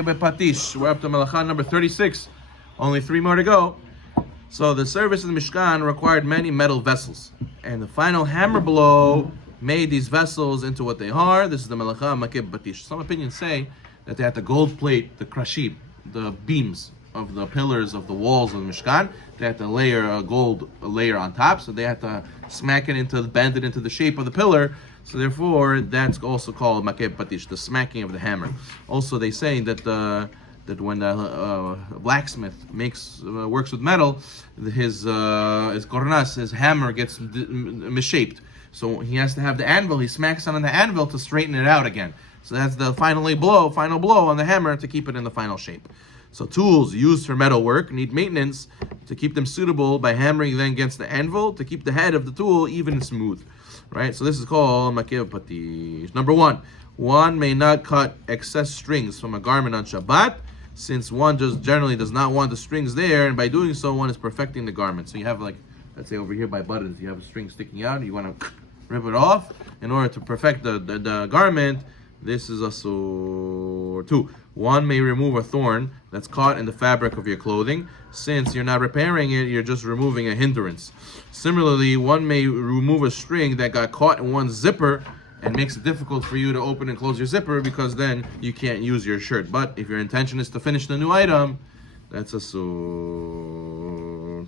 BePatish. We're up to Melacha number 36. Only 3 more to go. So the service in the Mishkan required many metal vessels, and the final hammer blow made these vessels into what they are. This is the Melacha Makeh BePatish. Some opinions say that they had to gold plate the krashim, the beams of the pillars of the walls of the Mishkan. They had to layer a gold layer on top, so they had to smack it bend it into the shape of the pillar. So therefore, that's also called Makeh BePatish, the smacking of the hammer. Also, they say that when the blacksmith works with metal, his kornas, his hammer gets misshaped. So he has to have the anvil. He smacks on the anvil to straighten it out again. So that's the final blow on the hammer to keep it in the final shape. So tools used for metal work need maintenance to keep them suitable by hammering them against the anvil to keep the head of the tool even and smooth. Right? So this is called Makeh BePatish. Number 1, one may not cut excess strings from a garment on Shabbat, since one just generally does not want the strings there, and by doing so, one is perfecting the garment. So you have, like, let's say over here by buttons, you have a string sticking out, and you want to rip it off in order to perfect the garment. This is asur. 2, one may remove a thorn that's caught in the fabric of your clothing. Since you're not repairing it, you're just removing a hindrance. Similarly, one may remove a string that got caught in one's zipper and makes it difficult for you to open and close your zipper, because then you can't use your shirt. But if your intention is to finish the new item, that's asur.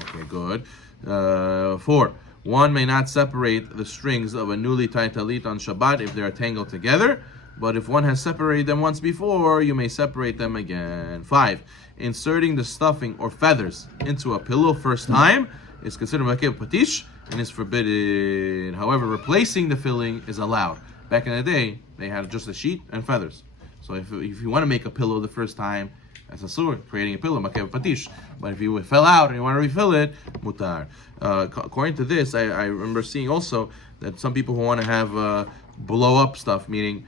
Okay, good. 4, one may not separate the strings of a newly tied talit on Shabbat if they are tangled together, but if one has separated them once before, you may separate them again. 5, inserting the stuffing or feathers into a pillow first time is considered Makeh BePatish and is forbidden. However, replacing the filling is allowed. Back in the day, they had just a sheet and feathers. So if you want to make a pillow the first time, that's asur, creating a pillow, Makeh BePatish. But if you fell out and you want to refill it, mutar. According to this, I remember seeing also that some people who want to have blow up stuff, meaning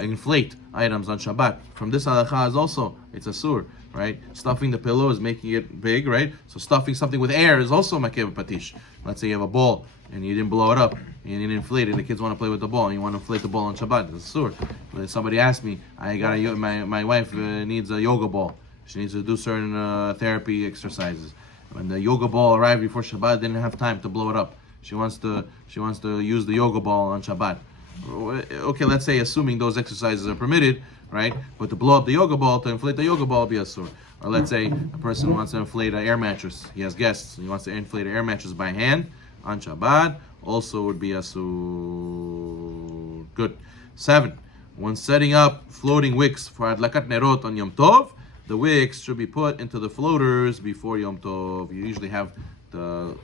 inflate items on Shabbat, from this halacha is also, it's asur, right? Stuffing the pillow is making it big, right? So stuffing something with air is also Makeh BePatish. Let's say you have a ball and you didn't blow it up and you didn't inflate it, and the kids want to play with the ball and you want to inflate the ball on Shabbat, it's asur. But somebody asked me, my wife needs a yoga ball. She needs to do certain therapy exercises. When the yoga ball arrived before Shabbat, didn't have time to blow it up. She wants to use the yoga ball on Shabbat. Okay, let's say assuming those exercises are permitted, right? But to blow up the yoga ball, to inflate the yoga ball, be asur. Or let's say a person wants to inflate an air mattress. He has guests. He wants to inflate an air mattress by hand on Shabbat. Also would be asur. Good. 7, when setting up floating wicks for adlakat nerot on Yom Tov, the wicks should be put into the floaters before Yom Tov. You usually have the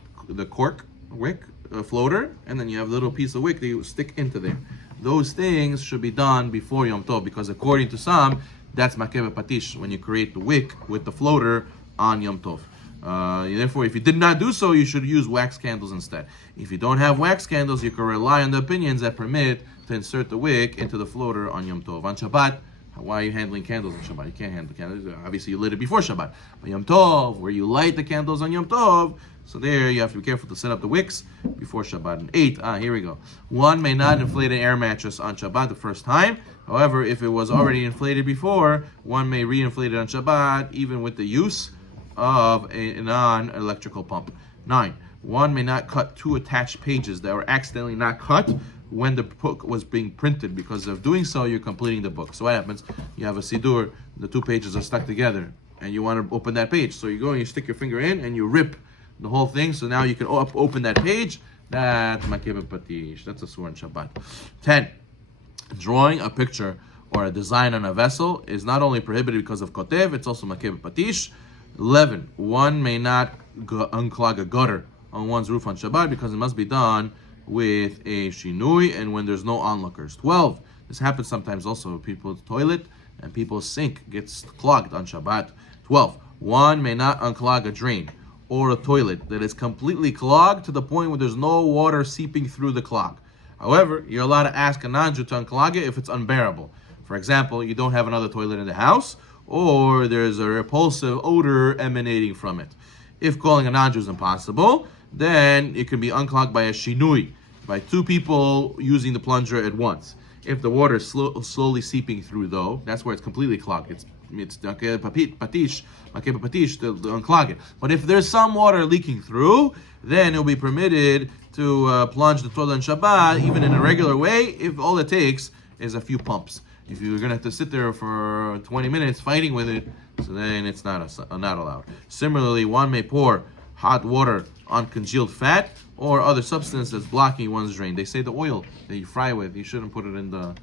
cork wick floater, and then you have a little piece of wick that you stick into there. Those things should be done before Yom Tov, because according to some, that's Makeh BePatish, when you create the wick with the floater on Yom Tov. Therefore, if you did not do so, you should use wax candles instead. If you don't have wax candles, you can rely on the opinions that permit to insert the wick into the floater on Yom Tov. On Shabbat, why are you handling candles on Shabbat? You can't handle candles. Obviously, you lit it before Shabbat. But Yom Tov, where you light the candles on Yom Tov, so there you have to be careful to set up the wicks before Shabbat. And 8, here we go. One may not inflate an air mattress on Shabbat the first time. However, if it was already inflated before, one may re-inflate it on Shabbat, even with the use of a non-electrical pump. 9, one may not cut 2 attached pages that were accidentally not cut when the book was being printed, because of doing so, you're completing the book. So what happens? You have a sidur, the 2 pages are stuck together, and you want to open that page. So you go and you stick your finger in, and you rip the whole thing, so now you can open that page. That's Makeh BePatish. That's asur on Shabbat. 10, drawing a picture or a design on a vessel is not only prohibited because of kotev, it's also Makeh BePatish. 11, one may not unclog a gutter on one's roof on Shabbat, because it must be done with a shinui and when there's no onlookers. 12, this happens sometimes also. People's toilet and people's sink gets clogged on Shabbat. 12, one may not unclog a drain or a toilet that is completely clogged to the point where there's no water seeping through the clog. However, you're allowed to ask a nanju to unclog it if it's unbearable. For example, you don't have another toilet in the house, or there's a repulsive odor emanating from it. If calling a nanju is impossible, then it can be unclogged by a shinui, by 2 people using the plunger at once. If the water is slowly seeping through, though, that's where it's completely clogged. It's BePatish to unclog it. But if there's some water leaking through, then it'll be permitted to plunge the toilet on Shabbat, even in a regular way, if all it takes is a few pumps. If you're gonna have to sit there for 20 minutes fighting with it, so then it's not allowed. Similarly, one may pour hot water on congealed fat or other substance that's blocking one's drain. They say the oil that you fry with, you shouldn't put it in the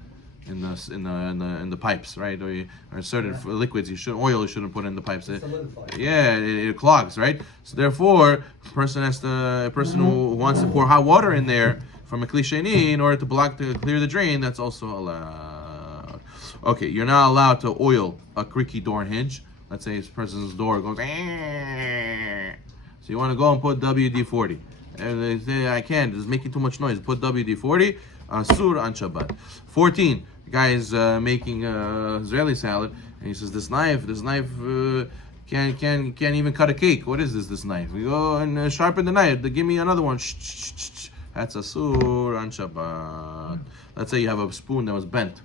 pipes, right? Or certain liquids, you shouldn't put in the pipes. It clogs, right? So therefore, a person who wants to pour hot water in there from a kli sheni in order to clear the drain, that's also allowed. Okay, you're not allowed to oil a creaky door hinge. Let's say this person's door goes, so you want to go and put WD-40. And they say, I can't, it's making too much noise. Put WD-40, Asur on Shabbat. 14, the guy is making Israeli salad, and he says, this knife can't even cut a cake. What is this knife? We go and sharpen the knife. Give me another one. That's Asur on Shabbat. Let's say you have a spoon that was bent.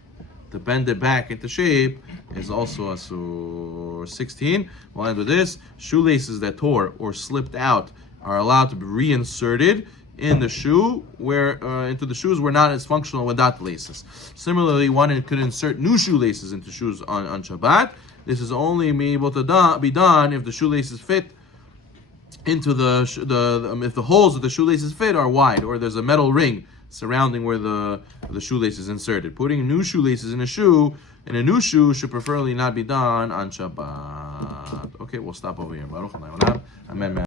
To bend it back into shape is also Asur. 16, we'll end with this. Shoelaces that tore or slipped out are allowed to be reinserted in the shoe into the shoes were not as functional without the laces. Similarly, one could insert new shoelaces into shoes on Shabbat. This is only able to be done if the shoelaces fit into if the holes of the shoelaces fit are wide, or there's a metal ring surrounding where the shoelace is inserted. Putting new shoelaces in a new shoe should preferably not be done on Shabbat. Okay, we'll stop over here. Baruch Amen.